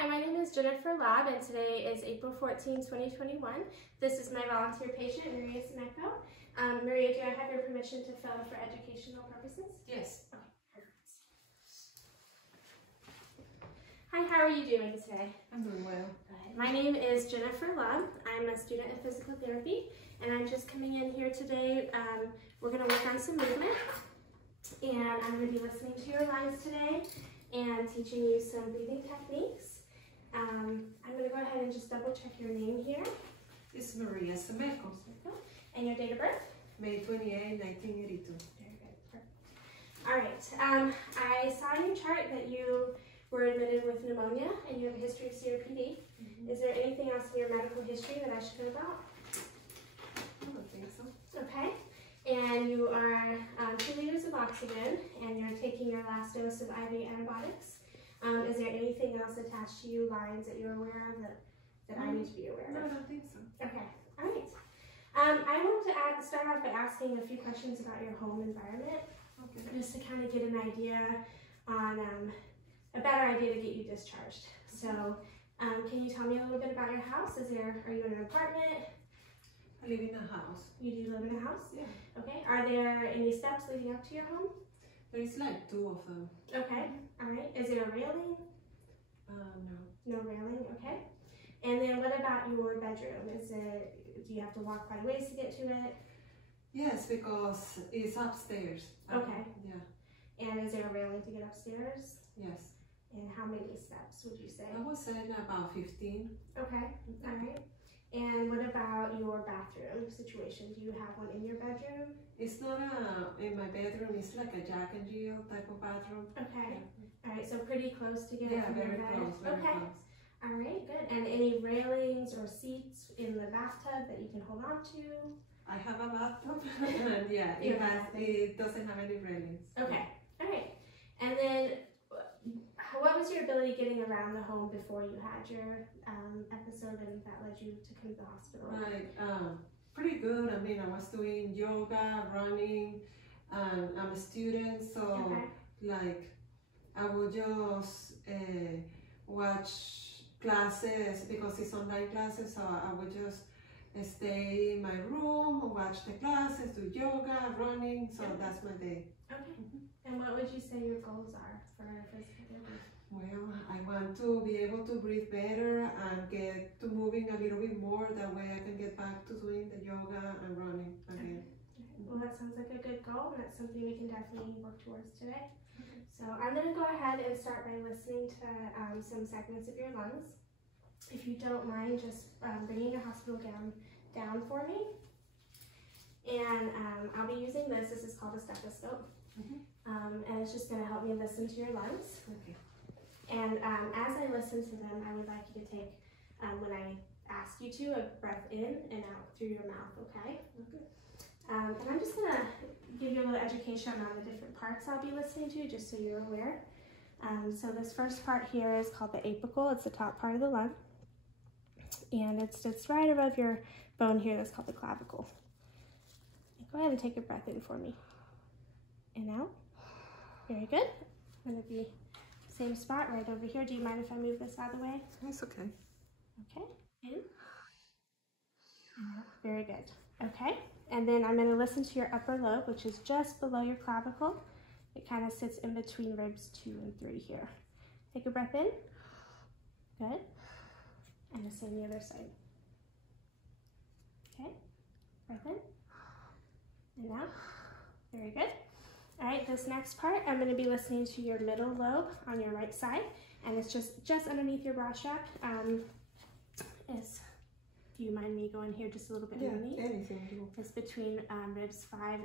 Hi, my name is Jennifer Lab, and today is April 14, 2021. This is my volunteer patient, Maria Seneco. Maria, do I have your permission to film for educational purposes? Yes. Okay, perfect. Hi, how are you doing today? I'm doing well. Good. My name is Jennifer Lab. I'm a student in physical therapy, and I'm just coming in here today. We're going to work on some movement, and I'm going to be listening to your lines today and teaching you some breathing techniques. I'm going to go ahead and just double check your name here. It's Maria Seneco. And your date of birth? May 28, 1982. Very good. Perfect. All right. I saw in your chart that you were admitted with pneumonia and you have a history of COPD. Is there anything else in your medical history that I should know about? I don't think so. Okay. And you are 2 liters of oxygen, and you're taking your last dose of IV antibiotics. Is there anything else attached to you, lines that you're aware of that I need to be aware of? No, I don't think so. Okay, all right. I want to start off by asking a few questions about your home environment, just to kind of get an idea on a better idea to get you discharged. So, can you tell me a little bit about your house? Are you in an apartment? I live in a house. You do live in a house? Yeah. Okay. Are there any steps leading up to your home? There is like 2 of them. Okay. All right. Is there a railing? No. No railing. Okay. And then what about your bedroom? Do you have to walk quite a ways to get to it? Yes, because it's upstairs. Okay. Yeah. And is there a railing to get upstairs? Yes. And how many steps would you say? I would say about 15. Okay. All right. And what about your bathroom situation? Do you have one in your bedroom? It's not in my bedroom. It's like a Jack and Jill type of bathroom. Okay. Yeah. All right. So pretty close to get Yeah, from very your bed. close. Very okay. close. All right. Good. And any railings or seats in the bathtub that you can hold on to? I have a bathtub, and yeah, it doesn't have any railings. Okay. All right. And then, what was your ability getting around the home before you had your episode and that led you to come to the hospital? Right, pretty good. I mean, I was doing yoga, running, and I'm a student, so like I would just watch classes because it's online classes, so I would just stay in my room, watch the classes, do yoga, running, so that's my day. Okay. And what would you say your goals are for physical therapy? Well, I want to be able to breathe better and get to moving a little bit more. That way I can get back to doing the yoga and running again. Okay. Well, that sounds like a good goal, and that's something we can definitely work towards today. So I'm going to go ahead and start by listening to some segments of your lungs. If you don't mind just bringing your hospital gown down for me. And I'll be using this. This is called a stethoscope. And it's just going to help me listen to your lungs. Okay. And as I listen to them, I would like you to take, when I ask you to, a breath in and out through your mouth, okay? And I'm just going to give you a little education on the different parts I'll be listening to, just so you're aware. So this first part here is called the apical. It's the top part of the lung. And it sits right above your bone here. That's called the clavicle. Go ahead and take a breath in for me. And out. Very good. I'm going to be same spot right over here. Do you mind if I move this out of the way? That's okay. Okay. In. And out. Very good. Okay. And then I'm going to listen to your upper lobe, which is just below your clavicle. It kind of sits in between ribs 2 and 3 here. Take a breath in. Good. And the same the other side. Okay. Breath in. And out. Very good. All right, this next part, I'm going to be listening to your middle lobe on your right side, and it's just underneath your bra strap. Do you mind me going here just a little bit underneath? Yeah, anything. It's between ribs 4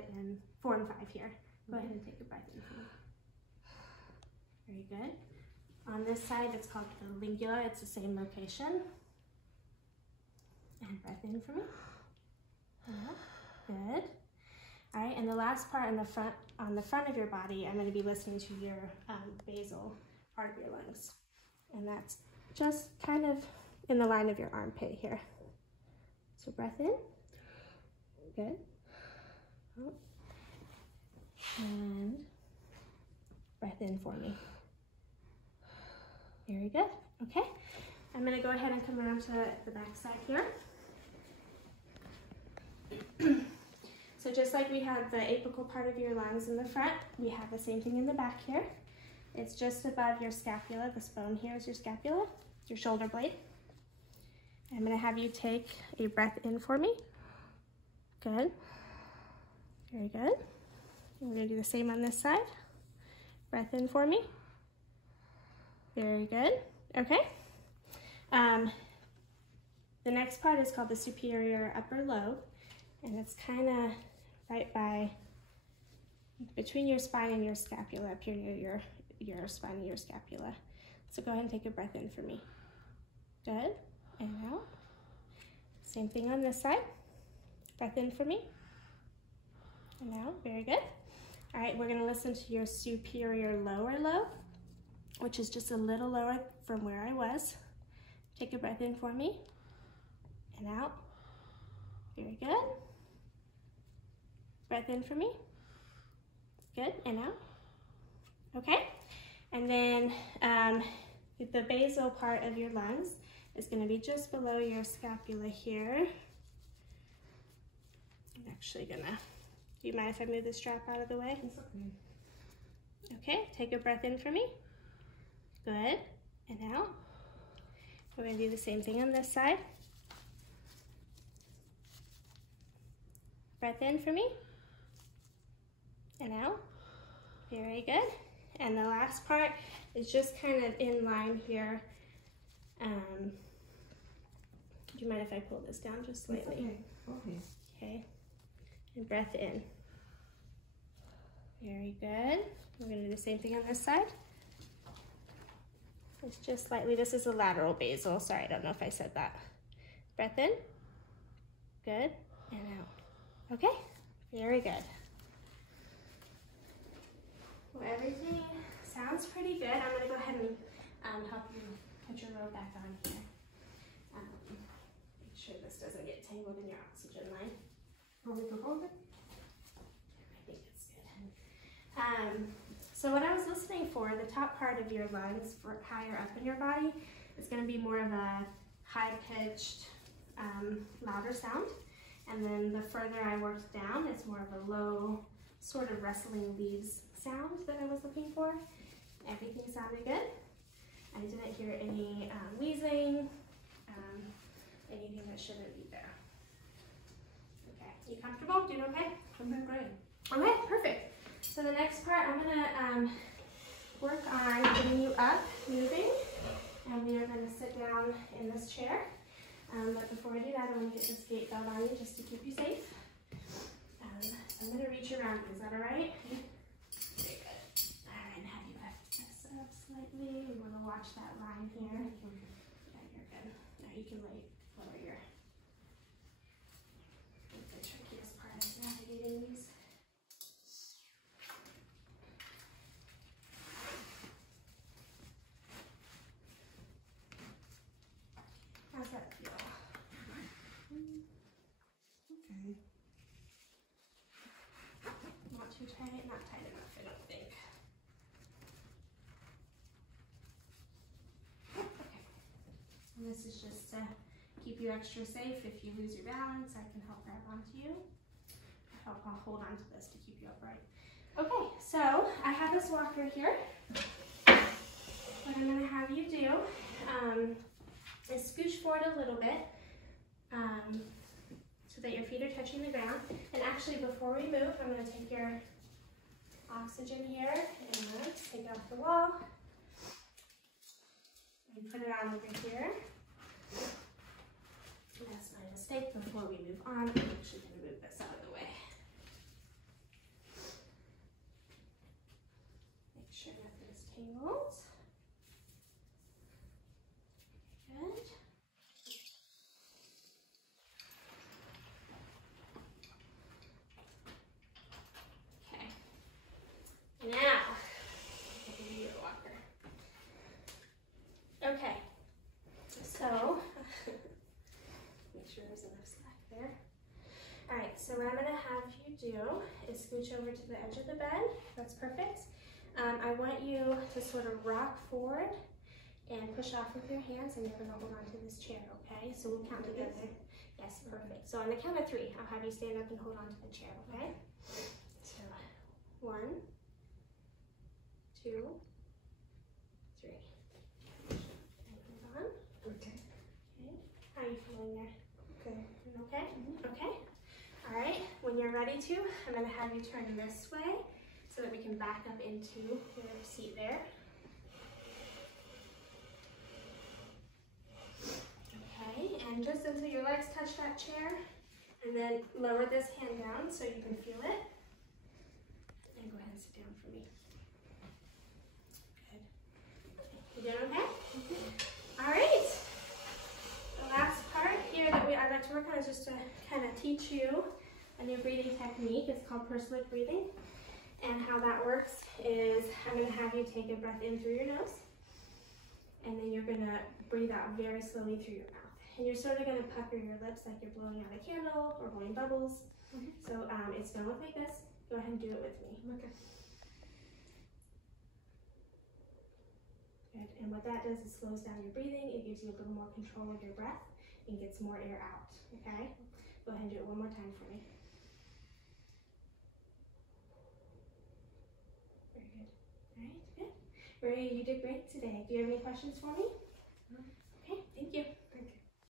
and 5 here. Go ahead and take a breath in for me. Very good. On this side, it's called the lingula. It's the same location. And breath in for me. Good. All right, and the last part on the front of your body, I'm going to be listening to your basal part of your lungs, and that's just kind of in the line of your armpit here. So breath in, good, and breath in for me. Very good. Okay. I'm going to go ahead and come around to the back side here. So just like we had the apical part of your lungs in the front, we have the same thing in the back here. It's just above your scapula. This bone here is your scapula, your shoulder blade. I'm going to have you take a breath in for me. Good. Very good. We're going to do the same on this side. Breath in for me. Very good. Okay. The next part is called the superior upper lobe, and it's kind of right by between your spine and your scapula, up here near your spine and your scapula. So go ahead and take a breath in for me. Good. And out. Same thing on this side. Breath in for me. And out. Very good. All right, we're going to listen to your superior lower lobe, which is just a little lower from where I was. Take a breath in for me. And out. Very good. Breath in for me. Good. And out. Okay. And then the basal part of your lungs is going to be just below your scapula here. I'm actually going to, do you mind if I move the strap out of the way? It's okay. Okay. Take a breath in for me. Good. And out. We're going to do the same thing on this side. Breath in for me. And out. Very good. And the last part is just kind of in line here. Do you mind if I pull this down just slightly? Okay. Okay. Okay. And breath in. Very good. We're going to do the same thing on this side. It's just slightly, this is a lateral basal. Sorry, I don't know if I said that. Breath in. Good. And out. Okay. Very good. Well, everything sounds pretty good. I'm going to go ahead and help you put your robe back on here. Make sure this doesn't get tangled in your oxygen line. Want me to hold it? I think it's good. So what I was listening for, the top part of your lungs, for higher up in your body, is going to be more of a high-pitched, louder sound. And then the further I worked down, it's more of a low, sort of rustling leaves sound that I was looking for. Everything sounded good. I didn't hear any wheezing, anything that shouldn't be there. Okay, you comfortable? Doing okay? I'm doing great. Okay, perfect. So the next part, I'm gonna work on getting you up, moving, and we are gonna sit down in this chair. But before I do that, I want to get this gate belt on you just to keep you safe. I'm going to reach around you. Is that all right? Very good. All right, and have you lift this up slightly. We want to watch that line here. Yeah, you're good. Now you can lower your. The trickiest part is navigating these. How's that feel? Okay. Not too tight, not tight enough, I don't think. Okay. And this is just to keep you extra safe. If you lose your balance, I can help grab onto you. I'll hold on to this to keep you upright. Okay, so I have this walker here. What I'm going to have you do is scooch forward a little bit so that your feet are touching the ground. And actually, before we move, I'm going to take your oxygen here and take it off the wall and put it on over here. That's my mistake. Before we move on, I'm actually going to move this out of the way. Make sure nothing's tangled. Good. Okay. Now, I'll give you your walker. Okay. So, make sure there's enough slack there. All right, so what I'm going to have you do is scooch over to the edge of the bed. That's perfect. I want you to sort of rock forward and push off with your hands, and you're going to hold on to this chair, okay? So we'll count together. Yes, perfect. So on the count of 3, I'll have you stand up and hold on to the chair, okay? So 1, 2, 3. Hold on. Okay. Okay. How are you feeling there? Okay. Okay? Okay. All right. When you're ready to, I'm going to have you turn this way so that we can back up into your seat there. Okay. And just until your legs touch that chair, and then lower this hand down so you can feel it. And go ahead and sit down for me. Good. You doing okay? All right. The last part here that I'd like to work on is just to kind of teach you a new breathing technique. It's called pursed lip breathing. And how that works is I'm going to have you take a breath in through your nose. And then you're going to breathe out very slowly through your mouth. And you're sort of going to pucker your lips like you're blowing out a candle or blowing bubbles. So it's going to look like this. Go ahead and do it with me. Okay. Good. And what that does is slows down your breathing. It gives you a little more control of your breath and gets more air out. Okay? Go ahead and do it one more time for me. Very good. All right, good. Maria, you did great today. Do you have any questions for me? No. Okay, thank you.